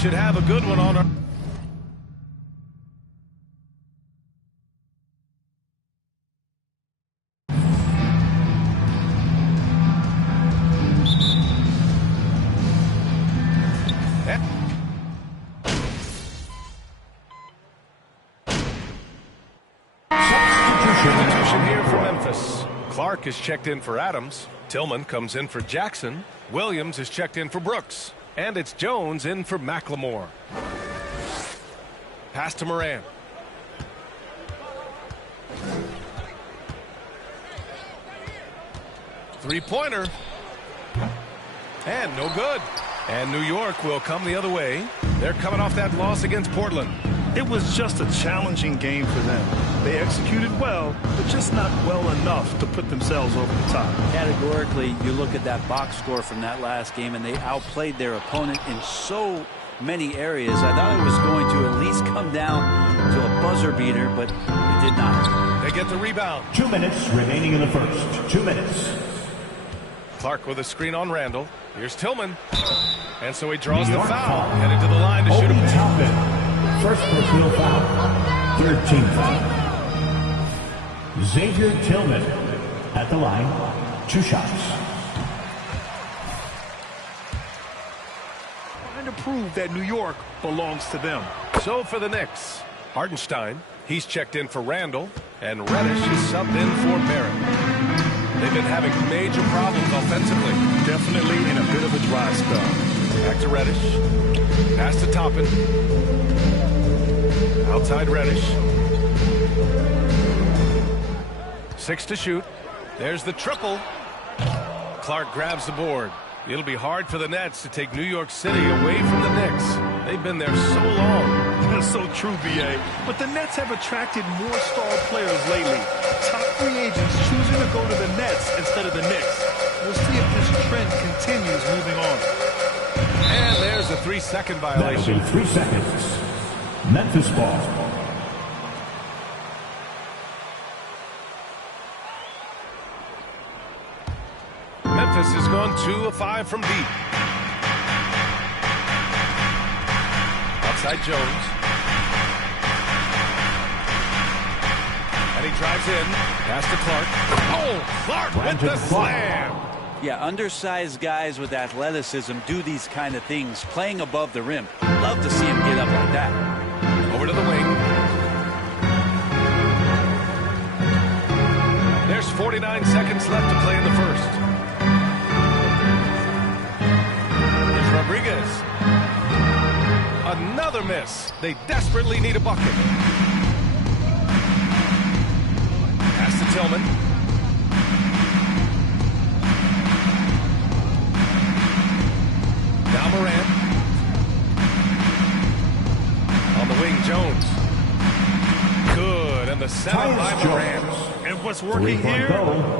should have a good one on her. Substitution here for Memphis. Clark is checked in for Adams. Tillman comes in for Jackson. Williams is checked in for Brooks. And it's Jones in for McLemore. Pass to Moran. Three-pointer. And no good. And New York will come the other way. They're coming off that loss against Portland. It was just a challenging game for them. They executed well, but just not well enough to put themselves over the top. Categorically, you look at that box score from that last game, and they outplayed their opponent in so many areas. I thought it was going to at least come down to a buzzer beater, but it did not. They get the rebound. 2 minutes remaining in the first. 2 minutes. Clark with a screen on Randall. Here's Tillman. And so he draws the foul. Headed to the line to shoot a Toppin. First personal foul. 13th foul. Xavier Tillman at the line. 2 shots. Trying to prove that New York belongs to them. So for the Knicks, Hartenstein, he's checked in for Randall, and Reddish is subbed in for Barrett. They've been having major problems offensively. Definitely in a bit of a dry spell. Back to Reddish. Pass to Toppin. Outside Reddish. 6 to shoot. There's the triple. Clark grabs the board. It'll be hard for the Nets to take New York City away from the Knicks. They've been there so long. That's so true, B.A. But the Nets have attracted more star players lately. Top free agents choosing to go to the Nets instead of the Knicks. We'll see if this trend continues moving on. And there's a 3-second violation. That'll be 3 seconds. Memphis ball. Memphis has gone 2 of 5 from deep. Outside Jones. And he drives in. Pass to Clark. Oh, Clark with the slam. Yeah, undersized guys with athleticism do these kind of things, playing above the rim. Love to see him get up like that. Over to the wing. There's 49 seconds left to play in the first. Here's Rodriguez. Another miss. They desperately need a bucket. Pass to Tillman. Now Moran. On the wing, Jones. Good, and the center by Moran. And what's working here,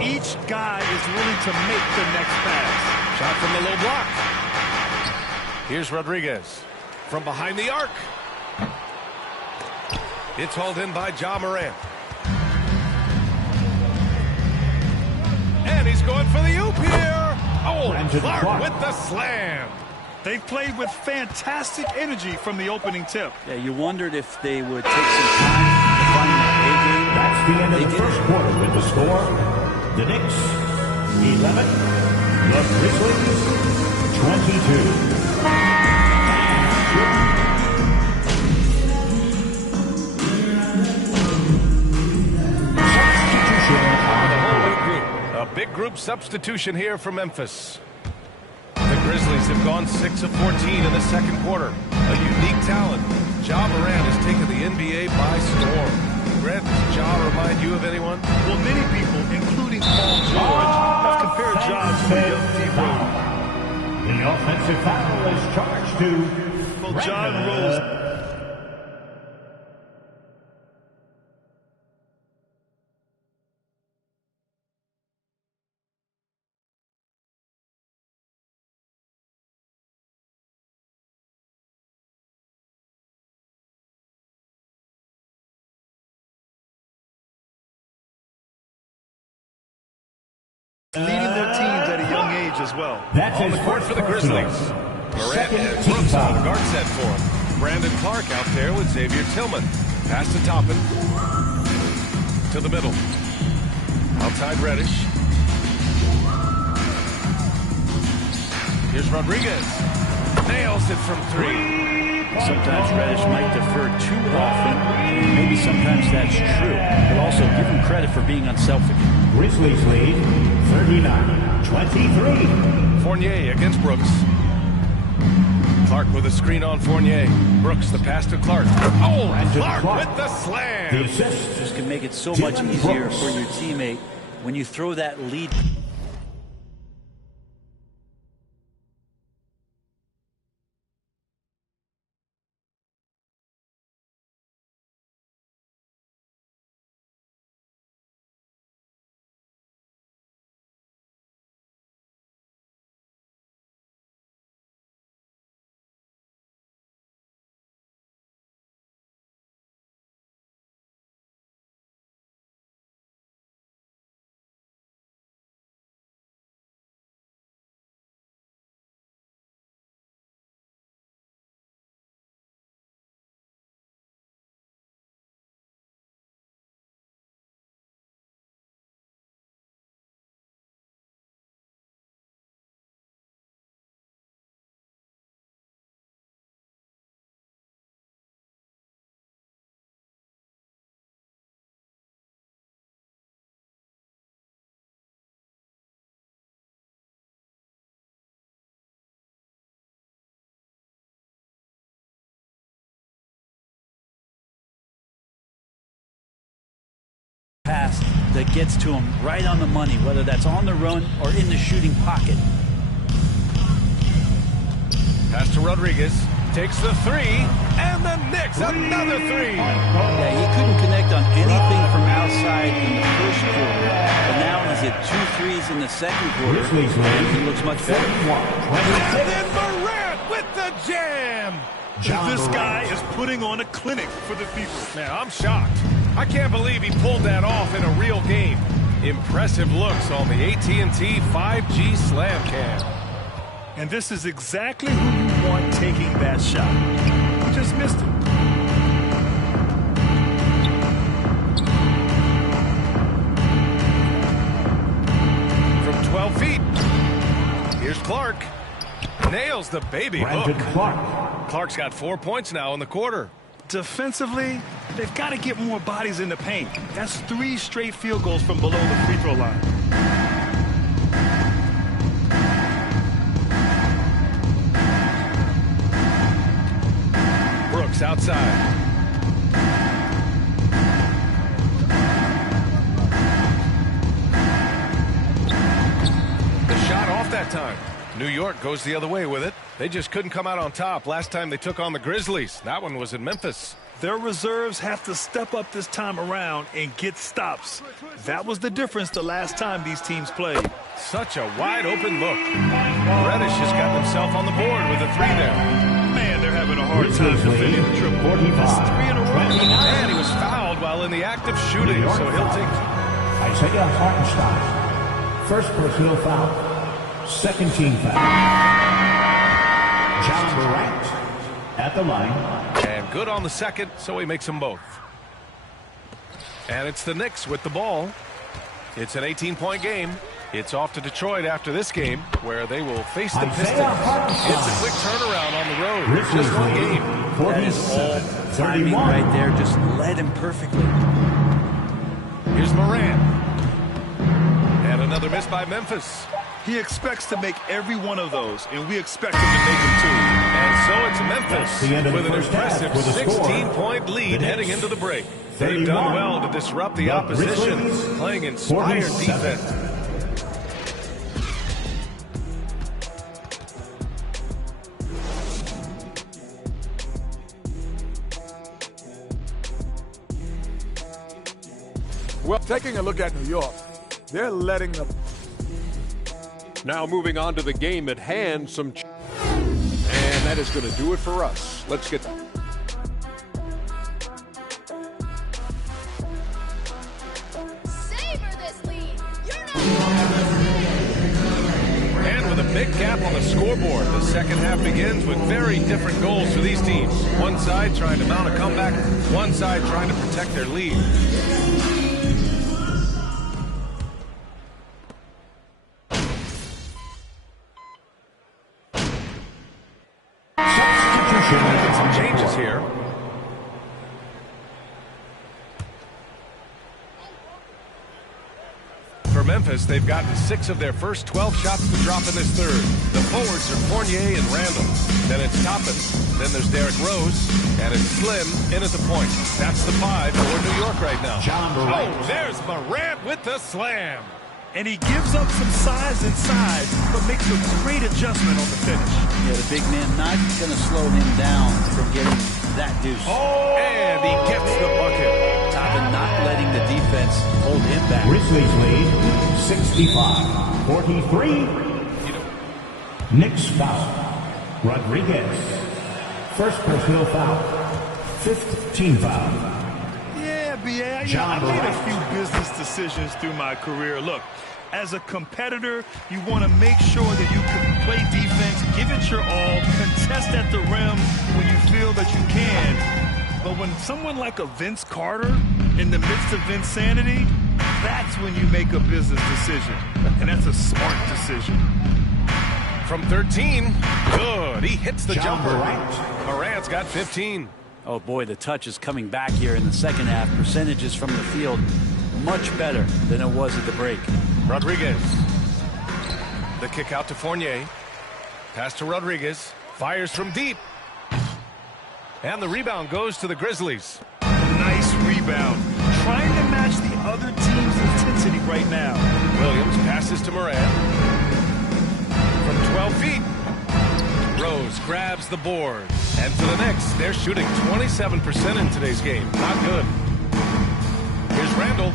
each guy is willing to make the next pass. Shot from the low block. Here's Rodriguez. From behind the arc. It's hauled in by Ja Morant. And he's going for the oop here. Oh, Clark with the slam. They've played with fantastic energy from the opening tip. Yeah, you wondered if they would take some time to find that A-game. That's the end of the first quarter with the score. The Knicks, 11. The Grizzlies, 22. A big group substitution here for Memphis. The Grizzlies have gone 6 of 14 in the second quarter. A unique talent. Ja Morant has taken the NBA by storm. Grant, does Ja remind you of anyone? Well, many people, including Paul George, have compared Ja to a young D-Rose. The offensive foul is charged to John Rose. Leading their teams at a young age as well. On the court for the Grizzlies. Morant and Brooks on the guard set for him. Brandon Clark out there with Xavier Tillman. Pass to Toppin. To the middle. Outside Reddish. Here's Rodriguez. Nails it from three. Sometimes Reddish might defer too often. Maybe sometimes that's true. But also give him credit for being unselfish. Grizzlies lead 39-23. Fournier against Brooks. Clark with a screen on Fournier. Brooks, the pass to Clark. Oh, and Clark with the slam. The assist. Just can make it so much easier for your teammate when you throw that lead. Pass that gets to him right on the money, whether that's on the run or in the shooting pocket. Pass to Rodriguez. Takes the three. And the Knicks, another three. Yeah, he couldn't connect on anything from outside in the first quarter. But now he's hit 2 threes in the second quarter. And he looks much better. And then Morant with the jam. This guy is putting on a clinic for the people. Man, I'm shocked. I can't believe he pulled that off in a real game. Impressive looks on the AT&T 5G Slam Cam. And this is exactly who you want taking that shot. He just missed it. From 12 feet. Here's Clark. Nails the baby hook. Clark's got 4 points now in the quarter. Defensively, they've got to get more bodies in the paint. That's 3 straight field goals from below the free throw line. Brooks outside. The shot off that time. New York goes the other way with it. They just couldn't come out on top last time they took on the Grizzlies. That one was in Memphis. Their reserves have to step up this time around and get stops. That was the difference the last time these teams played. Such a wide open look. Reddish has got himself on the board with a three there. Man, they're having a hard time defending the triple. That's 3 in a row. And he was fouled while in the act of shooting, so he'll take... Isaiah Hartenstein. First personal foul. Second team foul. Ja Morant at the line. And good on the second, so he makes them both. And it's the Knicks with the ball. It's an 18-point game. It's off to Detroit after this game, where they will face the Pistons. It's a quick turnaround on the road. Just one game. That is all timing right there. Just led him perfectly. Here's Morant. And another miss by Memphis. He expects to make every one of those, and we expect him to make them too. And so it's Memphis with an impressive 16-point lead heading into the break. They've done well to disrupt the opposition, playing inspired defense. Well, taking a look at New York, they're letting the... Now moving on to the game at hand, and that is going to do it for us. Let's get that. And with a big gap on the scoreboard. The second half begins with very different goals for these teams. One side trying to mount a comeback, one side trying to protect their lead. Making some changes here. For Memphis, they've gotten 6 of their first 12 shots to drop in this third. The forwards are Fournier and Randall. Then it's Toppin. Then there's Derrick Rose. And it's Slim in at the point. That's the 5 for New York right now. Oh, there's Morant with the slam. And he gives up some size inside, but makes a great adjustment on the finish. Yeah, the big man not going to slow him down from getting that deuce. Oh, and he gets the bucket. Toppin not letting the defense hold him back. Grizzlies lead 65-43. Knicks foul. Rodriguez. First personal foul. 5th team foul. Yeah, B.A., I made a few business decisions through my career. Look, as a competitor, you want to make sure that you can play defense, give it your all, contest at the rim when you feel that you can. But when someone like a Vince Carter in the midst of insanity, that's when you make a business decision. And that's a smart decision. From 13, good. He hits the jumper. Morant's got 15. Oh, boy, the touch is coming back here in the second half. Percentages from the field much better than it was at the break. Rodriguez. The kick out to Fournier. Pass to Rodriguez. Fires from deep. And the rebound goes to the Grizzlies. Nice rebound. Trying to match the other team's intensity right now. Williams passes to Morant. From 12 feet. Rose grabs the board. And for the Knicks, they're shooting 27% in today's game. Not good. Here's Randall.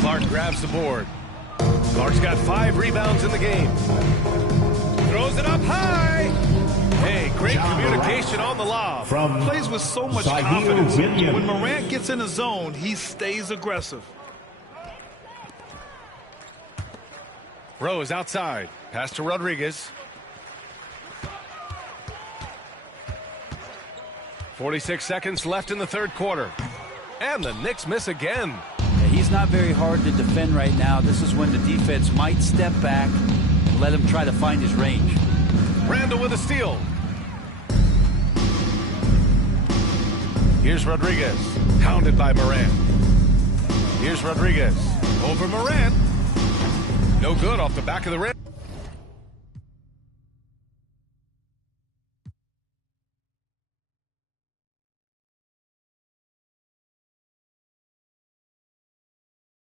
Clark grabs the board. Clark's got 5 rebounds in the game. Throws it up high. Hey, great communication on the lob. From Plays with so much Zaire confidence. Williams. When Morant gets in a zone, he stays aggressive. Rose outside. Pass to Rodriguez. 46 seconds left in the third quarter. And the Knicks miss again. Yeah, he's not very hard to defend right now. This is when the defense might step back and let him try to find his range. Randall with a steal. Here's Rodriguez. Pounded by Morant. Here's Rodriguez. Over Morant. No good off the back of the rim.